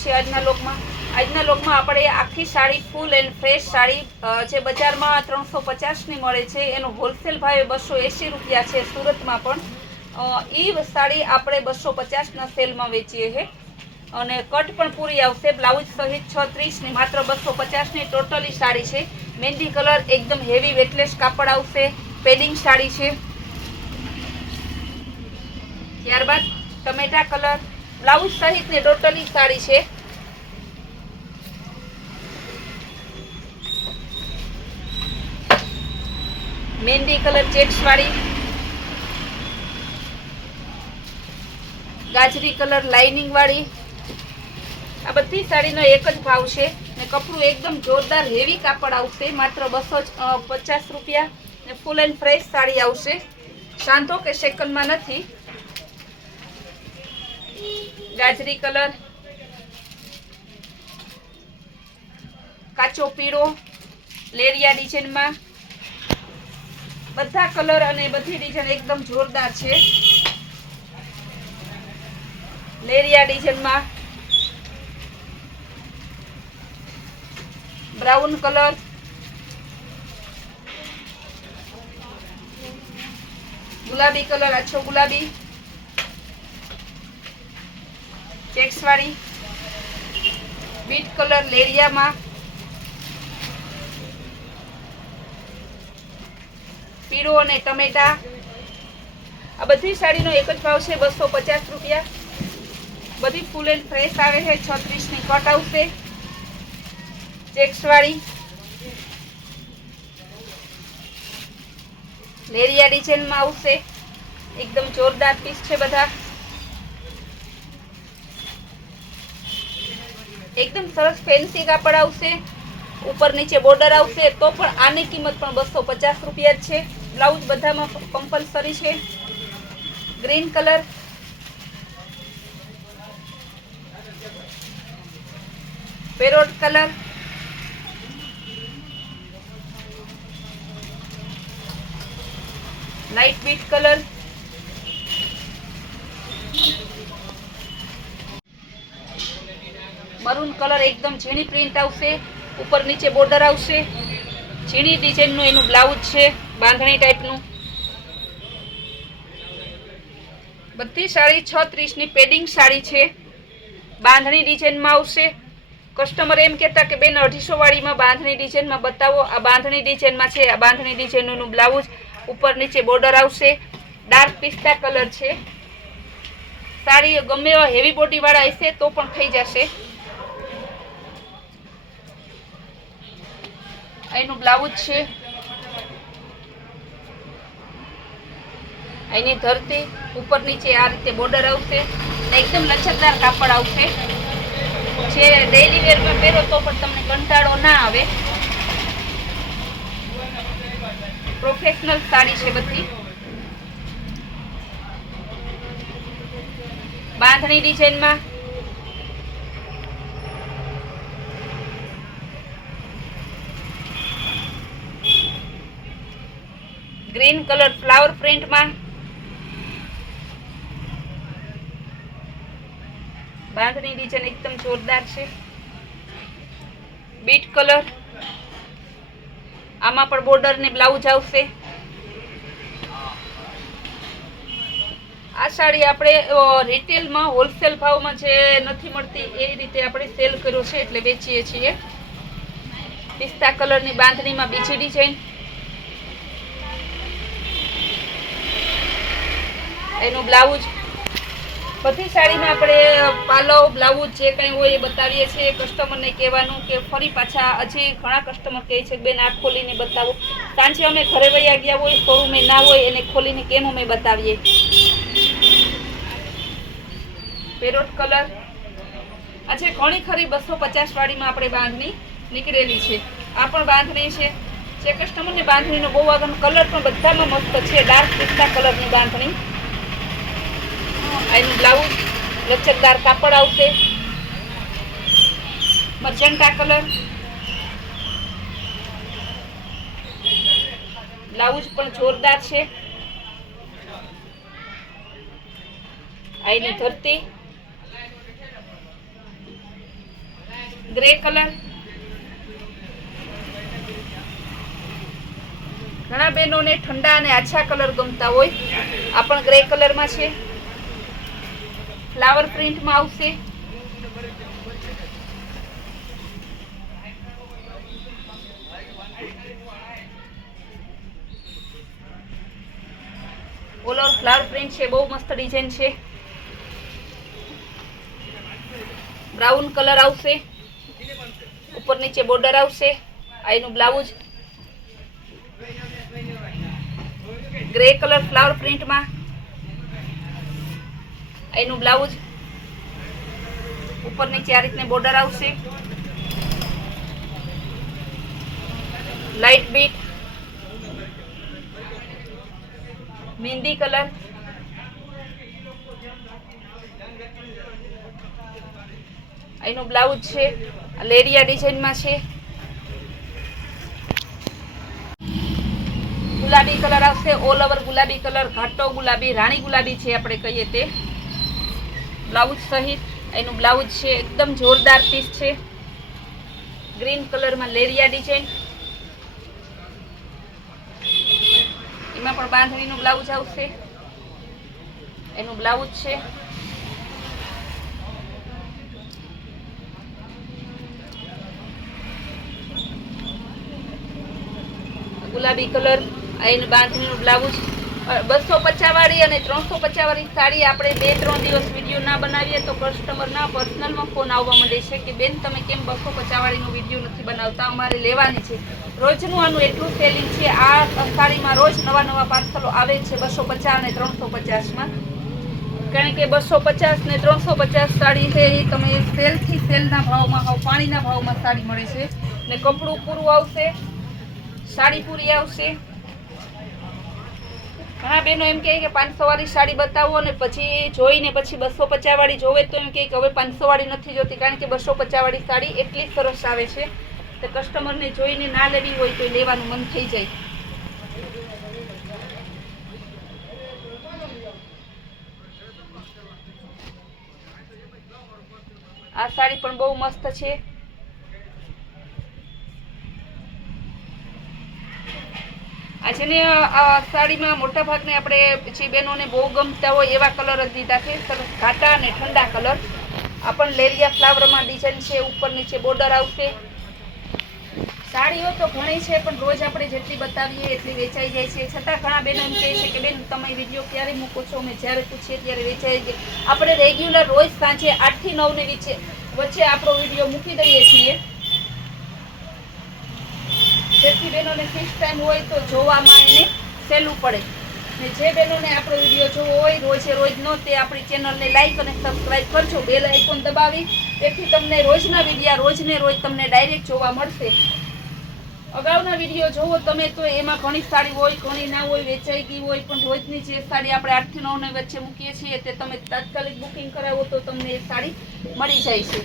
છે આજના લોકમાં આપણે આખી sari full and fresh sari જે બજારમાં 350ની મળે છે એનો હોલસેલ ભાવે 280 રૂપિયા છે સુરતમાં પણ એ સાડી આપણે 250ના સેલમાં વેચીએ છીએ અને કટ પણ પૂરી આવશે બ્લાઉઝ સહિત 36ની માત્ર 250ની ટોટલી સાડી છે મહેંદી કલર એકદમ હેવી વેટલેસ કાપડ આવશે પેડિંગ સાડી છે ત્યારબાદ ટમેટા કલર બ્લાઉઝ સહિતની ટોટલી સાડી છે મહેંદી કલર ચેક્સ વાળી ગાજરી કલર લાઇનિંગ વાળી આ બધી સાડીનો એક જ ભાવ છે ને કપડું એકદમ જોરદાર હેવી કાપડ આવશે માત્ર 250 રૂપિયા ને ફૂલ એન્ડ ફ્રેશ સાડી આવશે શાંતો કે સેકન્ડમાં નથી ગાજરી કલર કાચો પીળો લેરિયા ડિઝાઇનમાં બધા કલર અને બધી ડિઝાઇન એકદમ જોરદાર છે લેરિયા ડિઝાઇનમાં બ્રાઉન કલર ગુલાબી કલર આછો ગુલાબી ચેક્સ વાળી બીટ કલર લેરિયામાં પીળો અને ટમેટા આ બધી સાડીનો એક જ ભાવ છે 250 રૂપિયા બધી ફૂલ એન્ડ ફ્રેશ આવે છે 36ની કટ આવશે ચેક્સ વાળી લેરિયા ડિઝાઇનમાં આવશે એકદમ જોરદાર પીસ છે બધા એકદમ સરસ ફેન્સી કાપડ આવશે ઉપર નીચે બોર્ડર આવશે તો પણ આની કિંમત પણ 250 રૂપિયા જ છે બ્લાઉઝ બધામાં કમ્પલસરી છે green colour parrot colour light bit colour maroon colour એકદમ ઝીણી પ્રિન્ટ આવશે ઉપર નીચે બોર્ડર આવશે ઝીણી ડિઝાઇનનું એનું બ્લાઉઝ છે બાંધણી ટાઈપનું બધી સાડી 36ની પેડિંગ સાડી છે બાંધણી ડિઝાઇનમાં આવશે કસ્ટમર એમ કહેતા કે બેન 250 વાળીમાં બાંધણી ડિઝાઇનમાં બતાવો આ બાંધણી ડિઝાઇનમાં છે આ બાંધણી ડિઝાઇનનું બ્લાઉઝ ઉપર નીચે બોર્ડર આવશે ડાર્ક પિસ્તા કલર છે સાડી ગમે એવા હેવી બોડી વાળા હશે તો પણ થઈ જશે એનું બ્લાઉઝ છે એની ધરતી ઉપર નીચે આ રીતે બોર્ડર આવશે ને એકદમ લચકદાર કાપડ આવશે જે ડેઈલી વેરમાં પહેરો તો પણ તમને કંટાળો ના આવે પ્રોફેશનલ સાડી છે બધી બાંધણી ડિઝાઇનમાં ગ્રીન કલર ફ્લાવર પ્રિન્ટમાં બાંધણી ડિઝાઇન એકદમ જોરદાર છે બીટ કલર આમાં પણ બોર્ડર ને બ્લાઉઝ આવશે આ સાડી આપણે રિટેલમાં હોલસેલ ભાવમાં જે નથી મળતી એ રીતે આપણે સેલ કર્યો છે એટલે વેચીએ છીએ પિસ્તા કલરની બાંધણીમાં બીજી ડિઝાઇન એનું બ્લાઉઝ બધી સાડીમાં આપણે પાલવ બ્લાઉઝ જે કંઈ હોય એ બતાવીએ છીએ કસ્ટમરને કહેવાનું કે ફરી પાછા હજી ઘણા કસ્ટમર કહે છે કે બેન આ ખોલીને બતાવો સાંજે અમે ઘરે વયા ગયા હોય શોરૂમે ના હોય એને ખોલીને કેમ અમે બતાવીએ પેરોટ કલર આજે ઘણી ખરી 250 વાળીમાં આપણે બાંધણી નીકળેલી છે આ પણ બાંધણી છે જે કસ્ટમરને બાંધણીનો બહુ આગળનો કલર પણ બધામાં મસ્ત છે ડાર્ક પિસ્તા કલરની બાંધણી એનું બ્લાઉઝ લચકદાર કાપડ આવશે મજેન્ટા કલર બ્લાઉઝ પણ જોરદાર છે આની ધરતી ગ્રે કલર, ઘણા બહેનોને ઠંડા અને આછા કલર ગમતા હોય, આ પણ ગ્રે કલરમાં છે, ફ્લાવર પ્રિન્ટમાં આવશે. ઓલ ઓવર ફ્લાવર પ્રિન્ટ છે, બહુ મસ્ત ડિઝાઇન છે. બ્રાઉન કલર આવશે, ઉપર નીચે બોર્ડર આવશે, આ એનું બ્લાઉઝ. ગ્રે કલર ફ્લાવર પ્રિન્ટમાં, એનું બ્લાઉઝ. ઉપર નીચે આ રીતને બોર્ડર આવશે. લાઇટ બીટ મહેંદી કલર, એનું બ્લાઉઝ છે, લેરિયા ડિઝાઇનમાં છે. ગુલાબી કલર આવશે, ઓલ ઓવર ગુલાબી કલર, ઘાટો ગુલાબી, રાણી ગુલાબી છે આપણે કહીએ તે, બ્લાઉઝ સહિત. એનું બ્લાઉઝ છે, એકદમ જોરદાર પીસ છે. ગ્રીન કલરમાં લેરિયા ડિઝાઇન, એમાં પણ બાંધણીનું બ્લાઉઝ આવશે, એનું બ્લાઉઝ છે. ગુલાબી કલર, એનું બાંધણીનું બ્લાઉઝ. 250 વાળી અને 350 વાળી સાડી આપણે 2-3 દિવસ વિડીયો ના બનાવીએ તો કસ્ટમરના પર્સનલમાં ફોન આવવા માંડે છે કે બેન તમે કેમ 250 વાળીનો વિડીયો નથી બનાવતા, અમારે લેવાની છે. રોજનું આનું એટલું સેલિંગ છે, આ સાડીમાં રોજ નવા પાર્સલો આવે છે 250 અને 350માં. કારણ કે 250 ને 350 સાડી છે એ તમે સેલના ભાવમાં, પાણીના ભાવમાં સાડી મળે છે ને કપડું પૂરું આવશે, સાડી પૂરી આવશે. ઘણા બહેનો એમ કહે કે 500 વાળી સાડી બતાવો ને પછી જોઈને પછી 250 વાળી જોવે તો એમ કહે કે હવે 500 વાળી નથી જોતી, કારણ કે 250 વાળી સાડી એટલી સરસ આવે છે તો કસ્ટમરને જોઈને ના લેવી હોય તો લેવાનું મન થઈ જાય. આ સાડી પણ બહુ મસ્ત છે. આજે ને સાડીમાં મોટા ભાગને આપણે જે બહેનોને બહુ ગમતા હોય એવા કલર જ દીધા છે, સરસ ઘાટા અને ઠંડા કલર. આ પણ લેરિયા ફ્લાવરમાં ડિઝાઇન છે, ઉપર નીચે બોર્ડર આવશે. સાડીઓ તો ઘણી છે પણ રોજ આપણે જેટલી બતાવીએ એટલી વેચાઈ જાય છે, છતાં ઘણા બહેનો એમ કહે છે કે બેન તમે વિડીયો ક્યારે મૂકો છો, અમે જ્યારે પૂછીએ ત્યારે વેચાઈ જાય. આપણે રેગ્યુલર રોજ સાંજે 8 થી 9 ની વચ્ચે આપણો વિડીયો મૂકી દઈએ છીએ, જેથી બહેનોને ફિક્સ ટાઈમ હોય તો જોવામાં એને સહેલું પડે. ને જે બહેનોને આપણો વિડીયો જોવો હોય રોજે રોજનો, તે આપણી ચેનલને લાઈક અને સબસ્ક્રાઈબ કરજો, બેલ આઇકોન દબાવી, તેથી તમને રોજના વિડીયા રોજને રોજ તમને ડાયરેક્ટ જોવા મળશે. અગાઉના વિડીયો જોવો તમે તો એમાં ઘણી સાડી હોય, ઘણી ના હોય, વેચાઈ ગઈ હોય, પણ રોજની જે સાડી આપણે 8 થી 9 ની વચ્ચે મૂકીએ છીએ તે તમે તાત્કાલિક બુકિંગ કરાવો તો તમને એ સાડી મળી જાય છે.